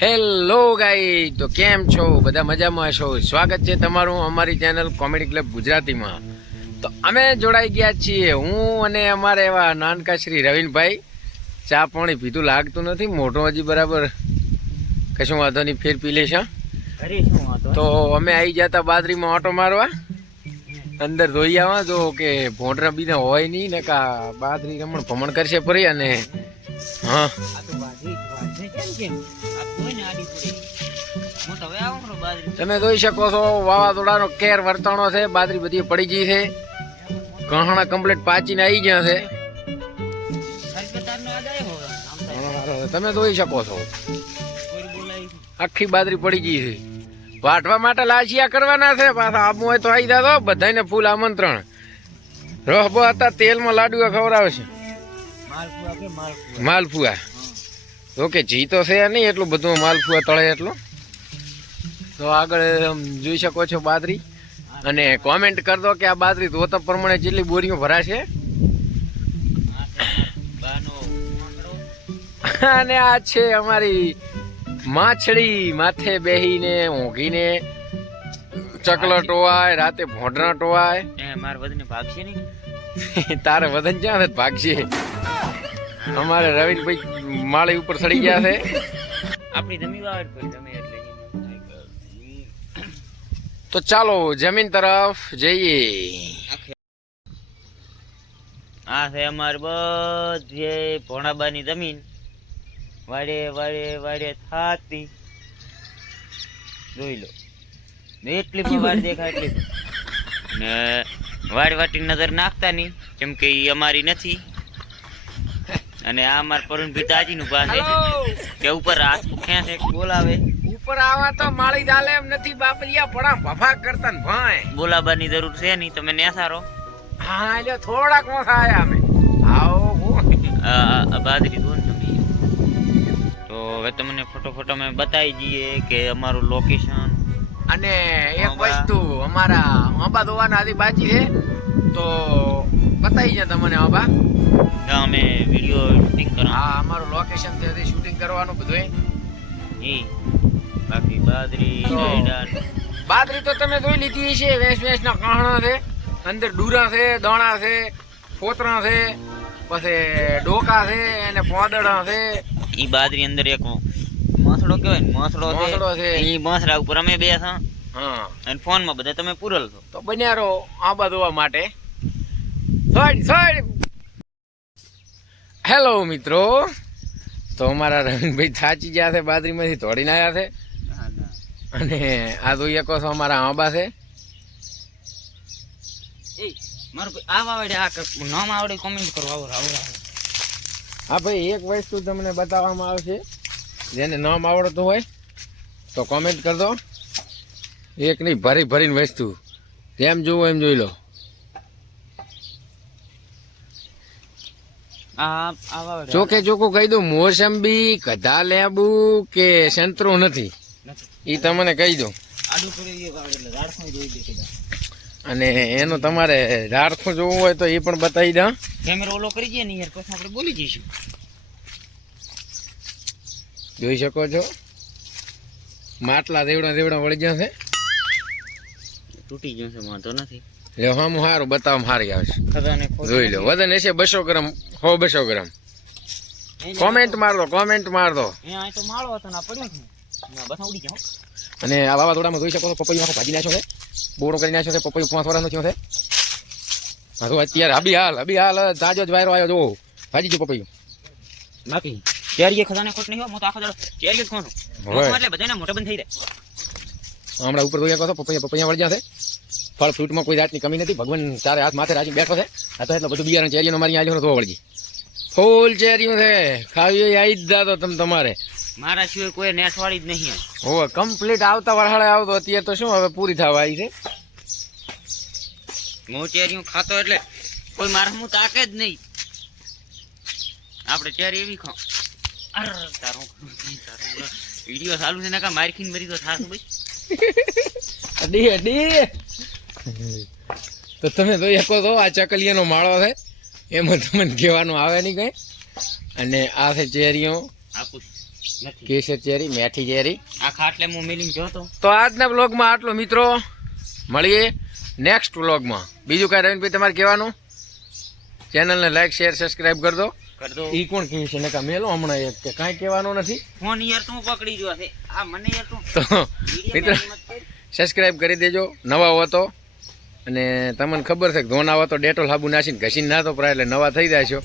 Hello ગાઈ તો કેમ છો? બધા મજામાં છો? સ્વાગત છે તમારું અમારી ચેનલ કોમેડી ક્લબ ગુજરાતીમાં. તો અમે જોડાઈ ગયા છીએ. હું અને અમારે એવા નાનકા શ્રી રવિનભાઈ. ચા પાણી પીધું લાગતું નથી. મોટો હજી બરાબર કશું વાંધો નહીં ફેર પી લેશે તો અમે આવી જતા બાદરીમાં ઓટો મારવા. અંદર ધોઈ આવવા જો કે ભોંડરા બીના હોય નહીં ને કા બાદરી રમણ ભમણ કરશે ફરી અને હા. તમે જોઈ શકો છો વાવાઝોડાનો કેર વર્તાણો છે બાદરી બધી પડી ગઈ છે. ઘણા કમ્પ્લીટ પાચીને આવી ગયા છે. તમે જોઈ શકો છો. આખી બાદરી પડી ગઈ છે. વાટવા માટે લાશિયા કરવાના છે પાછા આબુ હોય તો આવી જાતો બધાને ફૂલ આમંત્રણ. રહબો હતા તેલમાં લાડુઆ ખવડાવશે. છે માલપુઆ? માલપુઆ. ઓકે જી તો છે નહીં એટલું બધું માલપુઆ તળે એટલું. તો આગળ જોઈ શકો છો બાદરી. અને કોમેન્ટ કરી દો કે આ બાદરી ધોતા પ્રમાણે જેટલી બોરીઓ ભરાશે. અને આ છે અમારી માછડી માથે બેહીને ઊંઘીને. ચકલો ટોવાય રાતે ભોંડરા ટોવાય. મારા માર ભાગશે નહીં. તારે વજન ક્યાં ભાગશે. અમારે રવિનભાઈ માળી ઉપર ચડી ગયા છે. આપણી જમી વાવડ પર જમે એટલે તો ચાલો જમીન તરફ જઈએ. આ છે અમાર બધે ભોણાબાની જમીન. વાડે વાડે વાડે થાતી. જોઈ લો. એટલી પણ વાડ દેખાય એટલી. ને વાડ વાટી નજર નાખતા નહીં કેમ કે ઈ અમારી નથી. અને આ અમાર પરુણ પિતાજી નું પાસે કે ઉપર હાથ ખેંચે બોલાવે. ઉપર આવા તો માળી ચાલે એમ નથી બાપલિયા પડા ભફા કરતા ને ભાઈ. બોલાવવાની જરૂર છે નહીં તમે નેસારો હા એટલે થોડાક મોસા આયા અમે. આવો દો ને તમે તો હવે તમને ફોટો ફોટો મેં બતાવી દઈએ કે અમારું લોકેશન અને એક વસ્તુ અમારા આંબા દોવાના આદિ બાજી છે. તો બતાવી છે તમને આંબા અમે વીડિયો શૂટિંગ કરવા. હા અમારું લોકેશન છે શૂટિંગ કરવાનું બધું એ બાકી બાજરી તો- બાદરી તો તમે જોઈ લીધી છે વેસ વેસના ના કાહણા છે અંદર ડુરા છે દાણા છે ફોતરા છે પછી ડોકા છે અને પોદડા છે. ઈ બાદરી અંદર એક માસડો કહેવાય ને માસડો છે. છે. છે. ઈ માસડા ઉપર અમે બે હા. અને ફોનમાં બધા તમે પૂરલ છો. તો બન્યારો આ ધોવા માટે. સોડ સોરી. હેલો મિત્રો. તો અમારા રવિનભાઈ થાચી ગયા છે બાદરીમાંથી તોડીને આવ્યા છે. અને આ જોઈ શકો છો અમારા આંબા છે. એ મારું આવા આવડે આ નામ આવડે કોમેન્ટ કરો આવો. હા ભાઈ એક વસ્તુ તમને બતાવવામાં આવશે. જેને નામ આવડતું હોય તો કોમેન્ટ કરી દો એક નહીં ભરી ભરીને વસ્તુ. જેમ જોવું એમ જોઈ લો આ આવા આવડે ચોકે ચોખ્ખું કહી દઉં મોસંબી કધા લેબુ કે સંતરું નથી? એ તમને કહી દઉં. અને એનો તમારે રાડખું જોવું હોય તો એ પણ બતાવી દઉં કેમેરો ઓલો કરી દઈએ ને યાર પછી આપણે બોલી જઈશું. જોઈ શકો છો? માટલા દેવડા દેવડા વળી જશે તૂટી જશે વાંધો નથી. લે હામું સારું બતાવવામાં સારી આવશે. જોઈ લો વજન હશે બસો ગ્રામ હો બસો ગ્રામ. કોમેન્ટ માર દો કોમેન્ટ માર દો છે. અને આ વાવાઝોડામાં જોઈ શકો છો પપૈયું આખો ભાજી નાખ્યો છે. બોરો કરી નાખ્યો છે પપૈયું પાંચ વર્ષનો થયો છે. હા તો અત્યારે હબી હાલ હબી હાલ તાજો જ વાયરો આવ્યો જોવો ભાજી જો પપૈયું. બાકી કેરીએ ખજાને ખોટ નહીં હું તો આખો દાડો કેરીએ જ ખોનું એટલે બધાને મોટા બંધ થઈ જાય. હમણાં ઉપર જોઈ શકો છો પપૈયા પપૈયા વળી જશે ફળ ફ્રૂટમાં કોઈ જાતની કમી નથી. ભગવાન ચારે હાથ માથે રાખી બેઠો છે. આ તો એટલો બધું બિયારણ ચેરીનો મારી આવ્યો તો વળગી. ફૂલ ચેરીઓ છે. ખાવી આવી જ જાતો તમે તમારે. મારા સિવાય કોઈ નેટ વાળી જ નહીં હો કમ્પ્લીટ આવતા વરહાળે આવતો. અત્યારે તો શું હવે પૂરી થવા આવી છે? હું ચેરીઓ ખાતો એટલે કોઈ મારા હું તાકે જ નહીં. આપણે ચેરી એવી ખાઉં અર તારું વીડિયો ચાલુ છે ને કા? મારખીને મરી તો થાશું ભાઈ. અડી અડી તો તમે તો શકો છો આ ચકલીયાનો માળો છે એમાં તમને કહેવાનું આવે નહીં કઈ. અને આ છે ચેરીઓ. કેસર ચેરી? મેઠી ચેરી. આ ખાટલે હું મિલિંગ જોતો તો. આજના બ્લોગમાં આટલો મિત્રો. મળીએ નેક્સ્ટ બ્લોગમાં બીજું કાંઈ રવિનભાઈ તમારે કહેવાનું? ચેનલને લાઈક શેર સબસ્ક્રાઈબ કરી દો. દો કોણ કહ્યું છે? ને કાં મેલો હમણાં એક કે કાંઈ કહેવાનું નથી. ફોન યાર તું પકડી જો છે. આ મને યાર તું તો મિત્રો સબસ્ક્રાઈબ કરી દેજો. નવા હો તો. અને તમને ખબર છે કે ધોનાવા તો ડેટોલ સાબુ નાસીને ઘસીને ના તો પ્રાય એટલે નવા થઈ જાય છો.